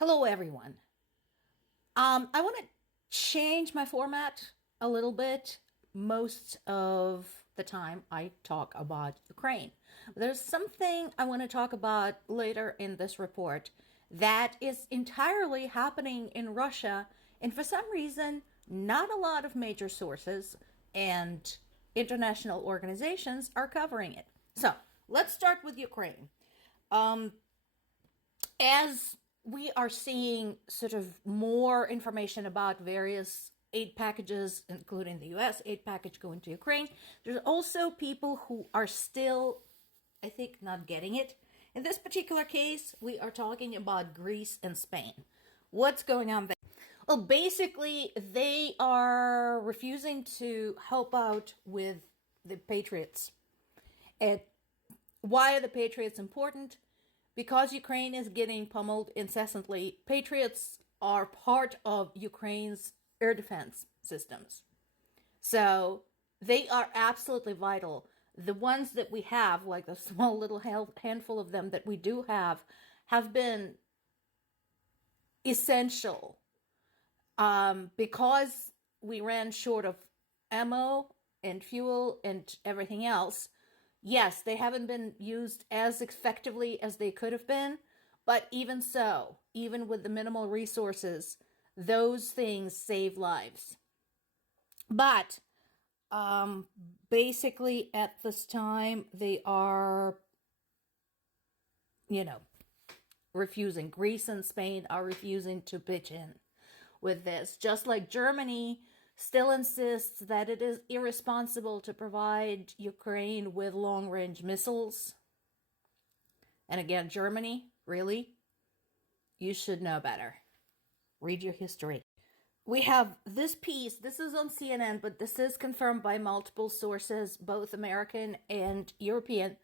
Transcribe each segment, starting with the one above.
Hello, everyone. I want to change my format a little bit. Most of the time, I talk about Ukraine. There's something I want to talk about later in this report that is entirely happening in Russia, and for some reason, not a lot of major sources and international organizations are covering it. So let's start with Ukraine. Um, as we are seeing sort of more information about various aid packages, including the US aid package going to Ukraine, there's also people who are still, I think, not getting it. In this particular case, we are talking about Greece and Spain. What's going on there? Well, basically, they are refusing to help out with the Patriots. And why are the Patriots important? Because Ukraine is getting pummeled incessantly. Patriots are part of Ukraine's air defense systems. So they are absolutely vital. The ones that we have, like the small little handful of them that we do have been essential because we ran short of ammo and fuel and everything else. Yes, they haven't been used as effectively as they could have been, but even so, even with the minimal resources, those things save lives. But basically, at this time, they are, you know, refusing. Greece and Spain are refusing to pitch in with this. Just like Germany still insists that it is irresponsible to provide Ukraine with long-range missiles. And again, Germany, really? You should know better. Read your history. We have this piece. This is on CNN, but this is confirmed by multiple sources, both American and European.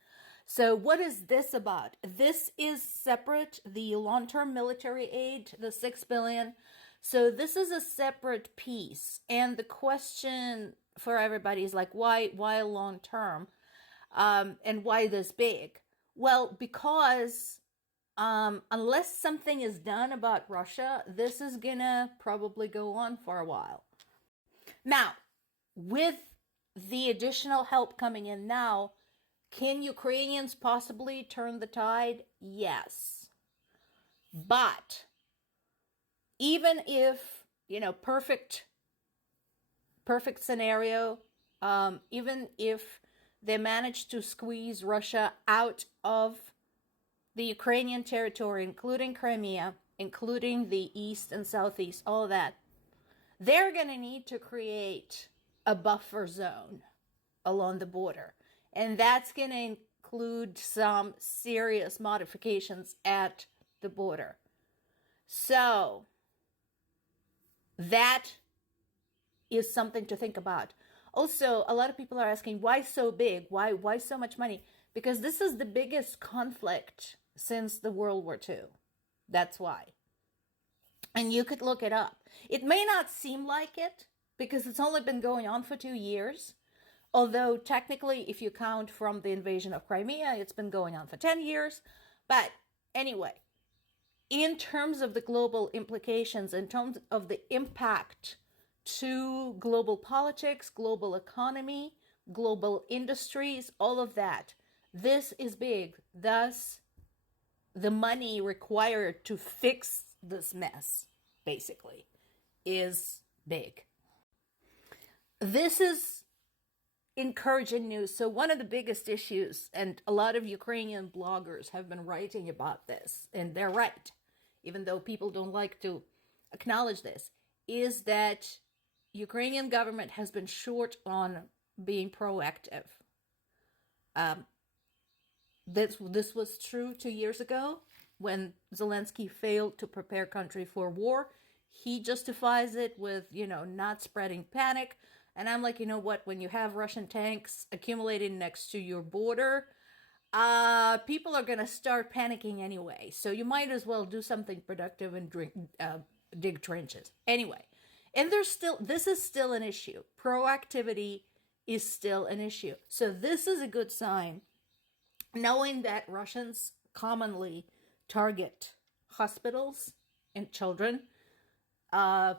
So what is this about? This is separate, the long-term military aid, the $6 billion. So this is a separate piece. And the question for everybody is like, why long-term? And why this big? Well, because unless something is done about Russia, this is gonna probably go on for a while. Now, with the additional help coming in now, can Ukrainians possibly turn the tide? Yes. But even if, perfect scenario, even if they manage to squeeze Russia out of the Ukrainian territory, including Crimea, including the east and southeast, all of that, they're going to need to create a buffer zone along the border. And that's going to include some serious modifications at the border. So that is something to think about. Also, a lot of people are asking, why so big? Why so much money? Because this is the biggest conflict since the World War II. That's why. And you could look it up. It may not seem like it because it's only been going on for 2 years. Although technically, if you count from the invasion of Crimea, it's been going on for 10 years. But anyway, in terms of the global implications, in terms of the impact to global politics, global economy, global industries, all of that, this is big. Thus, the money required to fix this mess, basically, is big. This is encouraging news. So one of the biggest issues, and a lot of Ukrainian bloggers have been writing about this, and they're right, even though people don't like to acknowledge this, is that Ukrainian government has been short on being proactive. This was true 2 years ago when Zelensky failed to prepare country for war. He justifies it with, not spreading panic. And I'm like, you know what? When you have Russian tanks accumulating next to your border, people are going to start panicking anyway. So you might as well do something productive and dig trenches. Anyway, and this is still an issue. Proactivity is still an issue. So this is a good sign, knowing that Russians commonly target hospitals and children. Uh,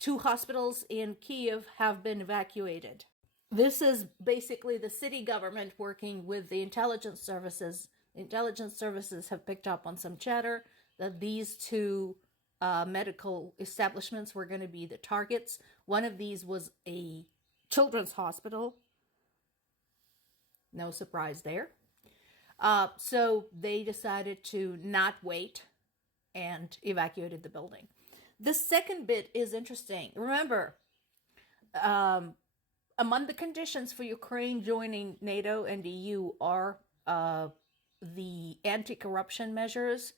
2 hospitals in Kiev have been evacuated. This is basically the city government working with the intelligence services. The intelligence services have picked up on some chatter that these 2 medical establishments were going to be the targets. One of these was a children's hospital. No surprise there. So they decided to not wait and evacuated the building. The second bit is interesting. Remember, among the conditions for Ukraine joining NATO and EU are the anti-corruption measures.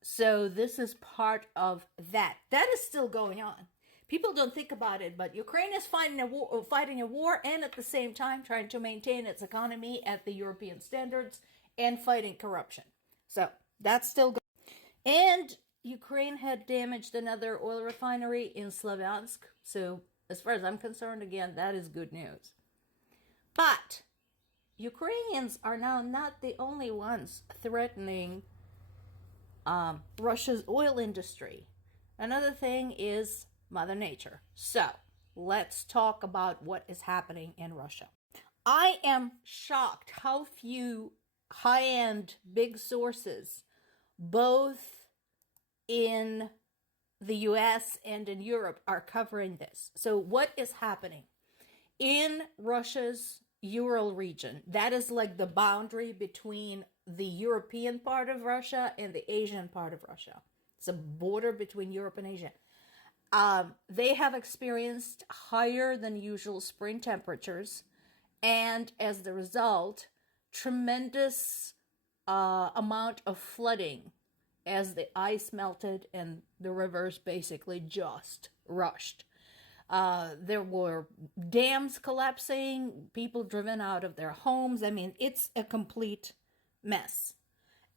So this is part of that. That is still going on. People don't think about it, but Ukraine is fighting a war and at the same time trying to maintain its economy at the European standards and fighting corruption. So that's still going. And Ukraine had damaged another oil refinery in Slavyansk. So as far as I'm concerned, again, that is good news. But Ukrainians are now not the only ones threatening Russia's oil industry. Another thing is Mother Nature. So let's talk about what is happening in Russia. I am shocked how few high-end big sources, both in the US and in Europe, are covering this. So what is happening? In Russia's Ural region, that is like the boundary between the European part of Russia and the Asian part of Russia. It's a border between Europe and Asia. They have experienced higher than usual spring temperatures, and as the result, tremendous amount of flooding as the ice melted and the rivers basically just rushed. There were dams collapsing, people driven out of their homes. I mean, it's a complete mess.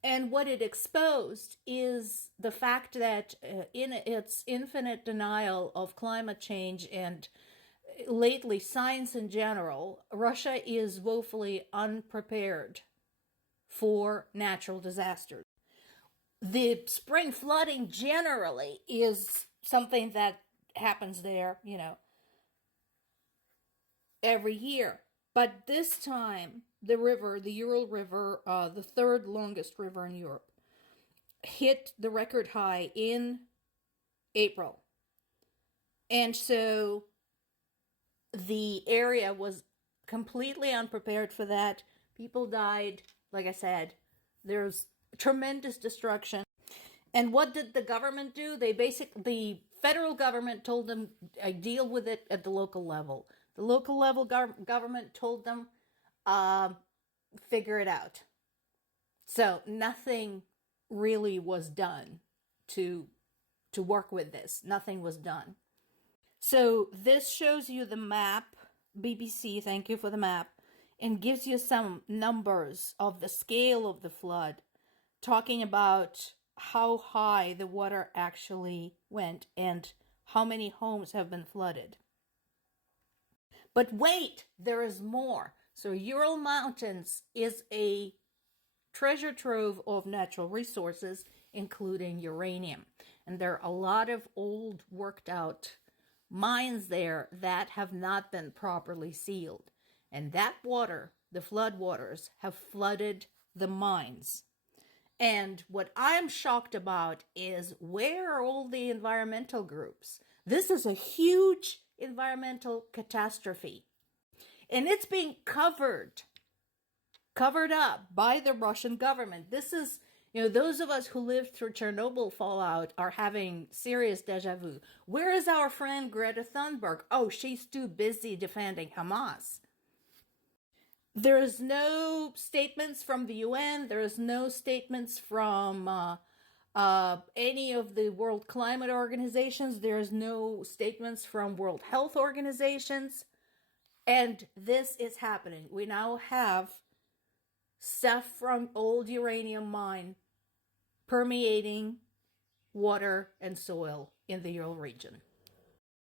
And what it exposed is the fact that in its infinite denial of climate change and lately science in general, Russia is woefully unprepared for natural disasters. The spring flooding generally is something that happens there, every year. But this time, the river, the Ural River, the third longest river in Europe, hit the record high in April. And so the area was completely unprepared for that. People died. Like I said, there's tremendous destruction. And what did the government do? The federal government told them, deal with it at the local level. The local level government told them, figure it out. So nothing really was done to work with this. Nothing was done. So this shows you the map, BBC, thank you for the map, and gives you some numbers of the scale of the flood, talking about how high the water actually went and how many homes have been flooded. But wait, there is more. So Ural Mountains is a treasure trove of natural resources, including uranium. And there are a lot of old, worked out mines there that have not been properly sealed. And that water, the flood waters, have flooded the mines. And what I'm shocked about is, where are all the environmental groups? This is a huge environmental catastrophe. And it's being covered up by the Russian government. This is, those of us who lived through Chernobyl fallout are having serious deja vu. Where is our friend Greta Thunberg? Oh, she's too busy defending Hamas. There is no statements from the UN. There is no statements from any of the World Climate Organizations. There is no statements from World Health Organizations. And this is happening. We now have stuff from old uranium mine permeating water and soil in the Ural region.